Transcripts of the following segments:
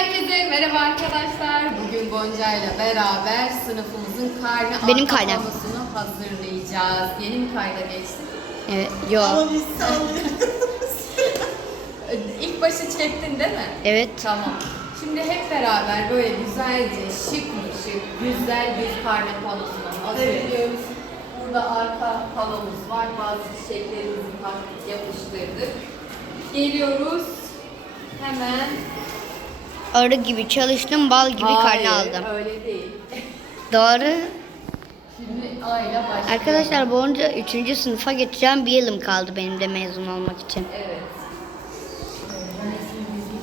Herkese merhaba arkadaşlar. Bugün Gonca ile beraber sınıfımızın karne Benim panosunu hazırlayacağız. Yeni mi kayda geçtin? Evet, yo. Ama biz sallıyoruz. İlk başı çektin değil mi? Evet. Tamam. Şimdi hep beraber böyle güzelce şık mı şık, güzel bir karne panosunu hazırlıyoruz. Burada arka panomuz var. Bazı çiçeklerimizi taktık, yapıştırdık. Geliyoruz. Hemen Arı gibi çalıştım, bal gibi Hayır, karne aldım. öyle değil. Doğru. Şimdi A ile başlayalım. Arkadaşlar bu arada 3. sınıfa geçeceğim. Bir yılım kaldı benim de mezun olmak için. Evet.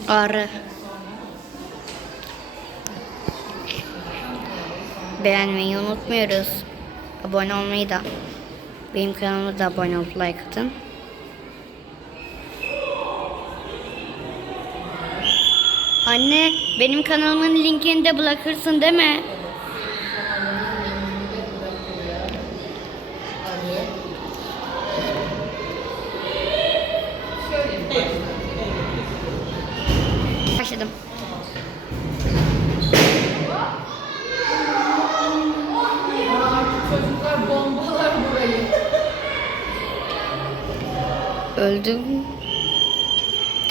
Arı. Beğenmeyi unutmuyoruz. Abone olmayı da. Benim kanalıma da abone olup like atın. Anne, benim kanalımın linkini de bırakırsın değil mi? Başladım. Artık çocuklar bombalar burayı. Öldüm.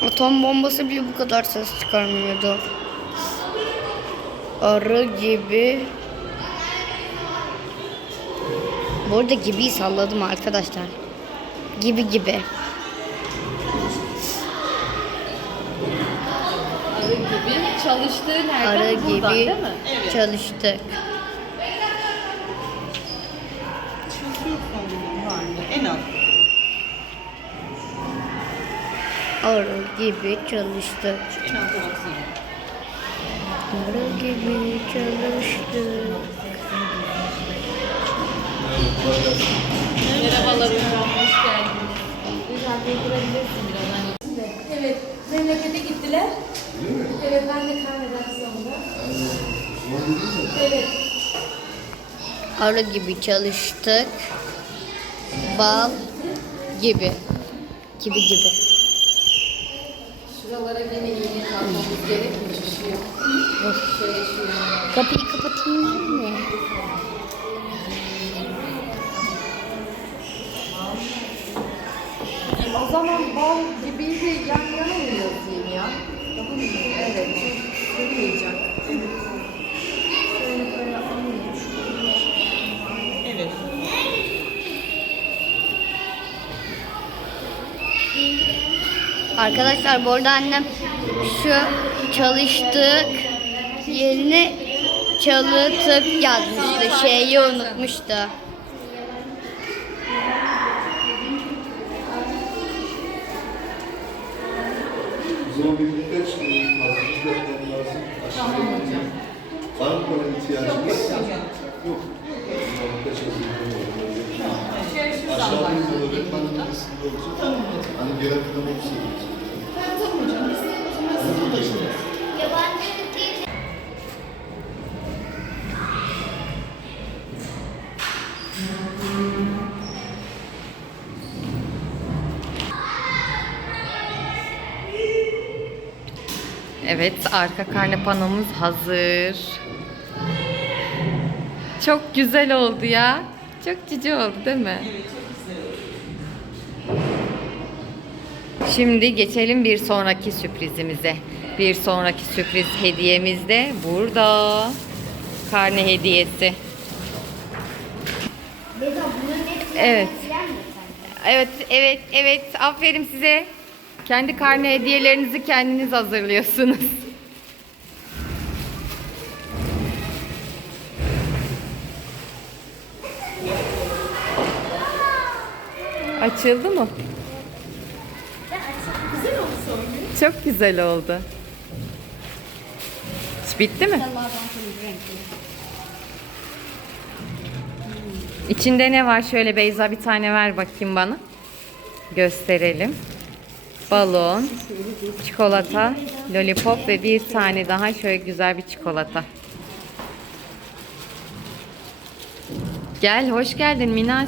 Atom bombası bile bu kadar ses çıkarmıyordu. Arı gibi. Bu arada gibi salladım arkadaşlar. Gibi gibi. Arı gibi çalıştığı nereden? Arı Buradan gibi değil mi? Evet. çalıştık. Arı gibi olsun. Arı gibi çalıştık. Merhabalar hocam, hoş geldiniz. Güzel durdurabilirsin biraz. Evet, memlekete gittiler. Evet, ben de karnedasyonda. Evet. Arı gibi çalıştık. Bal gibi. Gibi gibi. Şuralara yine iğne takmamız gerekmiyor. Şöyle şu yana. Kapıyı kapatayım mı? O zaman bal gibi yan yana mı yazayım ya? Evet, sığmayacak. Şöyle böyle alayım. Evet. Arkadaşlar bu arada annem şu çalıştık yerine çalıtık yazmıştı. Şeyi unutmuştu. Zaman bir lazım. Hocam. Var mı bana ihtiyacınız? Yok. O zaman birkaç hazırlık yapmam lazım. Aşağıda bir odasında olacak. Hani gelen kadar olursa olacak. Evet, arka karne panomuz hazır. Çok güzel oldu ya. Çok cici oldu değil mi? Şimdi geçelim bir sonraki sürprizimize. Bir sonraki sürpriz hediyemiz de burada. Karne hediyesi. Evet. Evet, evet, evet. Aferin size. Kendi karne hediyelerinizi kendiniz hazırlıyorsunuz. Açıldı mı? Çok güzel oldu. Bitti mi? İçinde ne var? Şöyle Beyza bir tane ver bakayım bana. Gösterelim. Balon, çikolata, lollipop ve bir tane daha şöyle güzel bir çikolata. Gel, hoş geldin Minal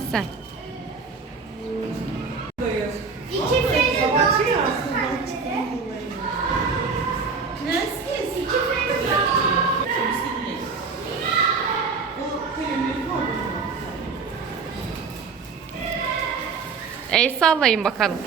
El sallayın bakalım.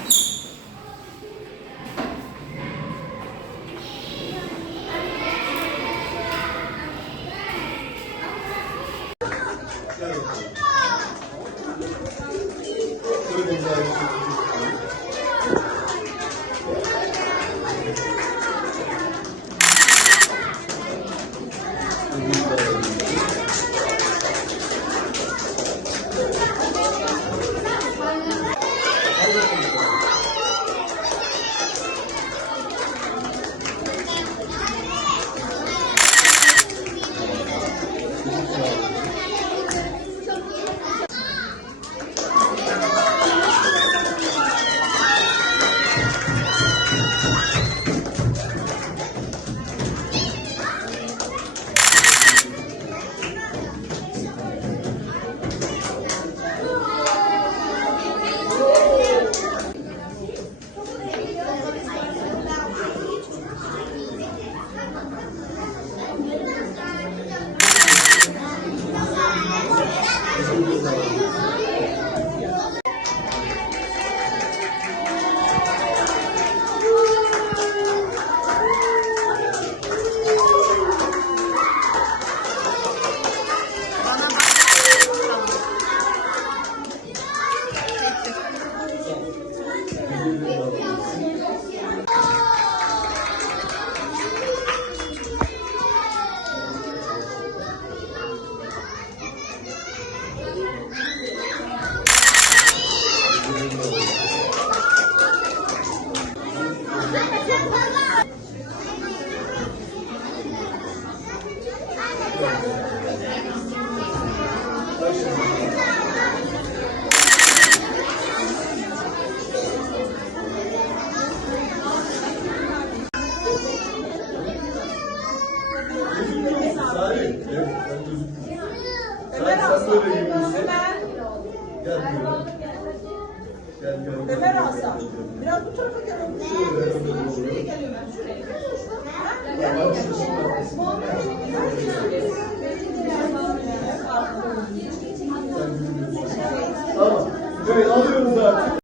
Ömer Hasan. Biraz bu tarafa gel. Şuraya gel Ömer. Şuraya. Tamam. Evet, alıyoruz artık.